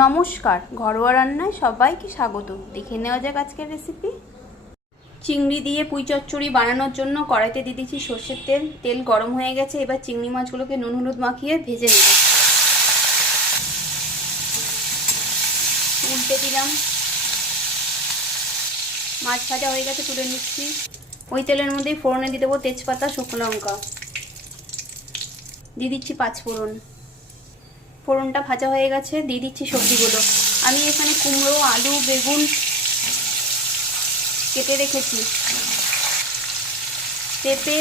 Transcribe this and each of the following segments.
নমস্কার, ঘরোয়া রান্নায় সবাইকে স্বাগত। দেখে নেওয়া যাক আজকের রেসিপি চিংড়ি দিয়ে পুঁই চচ্চড়ি বানানোর জন্য কড়াইতে দিয়ে দিচ্ছি সর্ষের তেল। তেল গরম হয়ে গেছে, এবার চিংড়ি মাছগুলোকে নুন হলুদ মাখিয়ে ভেজে নেব। উল্টে দিলাম। মাছ ভাজা হয়ে গেছে, তুলে নিচ্ছি। ওই তেলের মধ্যেই ফোড়নে দিয়ে দেবো তেজপাতা, শুকনো লঙ্কা। দিয়ে দিচ্ছি পাঁচ ফোড়ন। ফোড়নটা ভাজা হয়ে গেছে, দিয়ে দিচ্ছি সবজিগুলো। আমি এখানে কুমড়ো, আলু, বেগুন কেটে রেখেছি। পেঁপে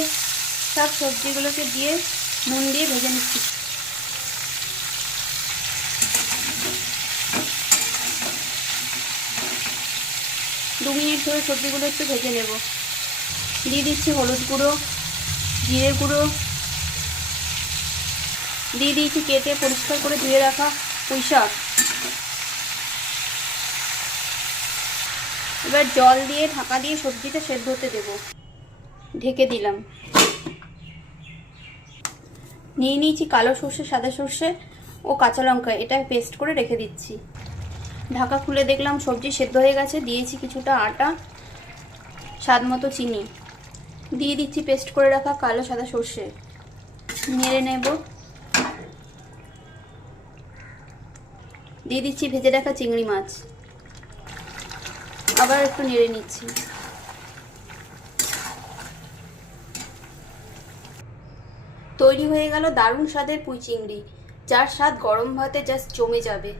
সব সবজিগুলোকে দিয়ে নুন দিয়ে ভেজে নিচ্ছি। দু মিনিট ধরে সবজিগুলো একটু ভেজে নেব। দিয়ে দিচ্ছি হলুদ গুঁড়ো, জিরে গুঁড়ো দিয়ে দিয়েছি, কেটে পরিষ্কার করে ধুয়ে রাখা পুঁই শাক। এবার জল দিয়ে, ঢাকা দিয়ে সবজিটা সেদ্ধ হতে দেব। ঢেকে দিলাম। নিয়ে নিয়েছি কালো সর্ষে, সাদা সর্ষে ও কাঁচা লঙ্কা, এটা পেস্ট করে রেখে দিচ্ছি। ঢাকা খুলে দেখলাম সবজি সেদ্ধ হয়ে গেছে, দিয়েছি কিছুটা আটা, স্বাদ মতো চিনি। দিয়ে দিচ্ছি পেস্ট করে রাখা কালো, সাদা সর্ষে। নেড়ে নেব। দিয়ে দিচ্ছি, ভেজে রাখা চিংড়ি মাছ। আবার একটু নেড়ে নিচ্ছি। তৈরি হয়ে গেল দারুণ স্বাদের পুঁই চিংড়ি, যার স্বাদ গরম ভাতে জাস্ট জমে যাবে।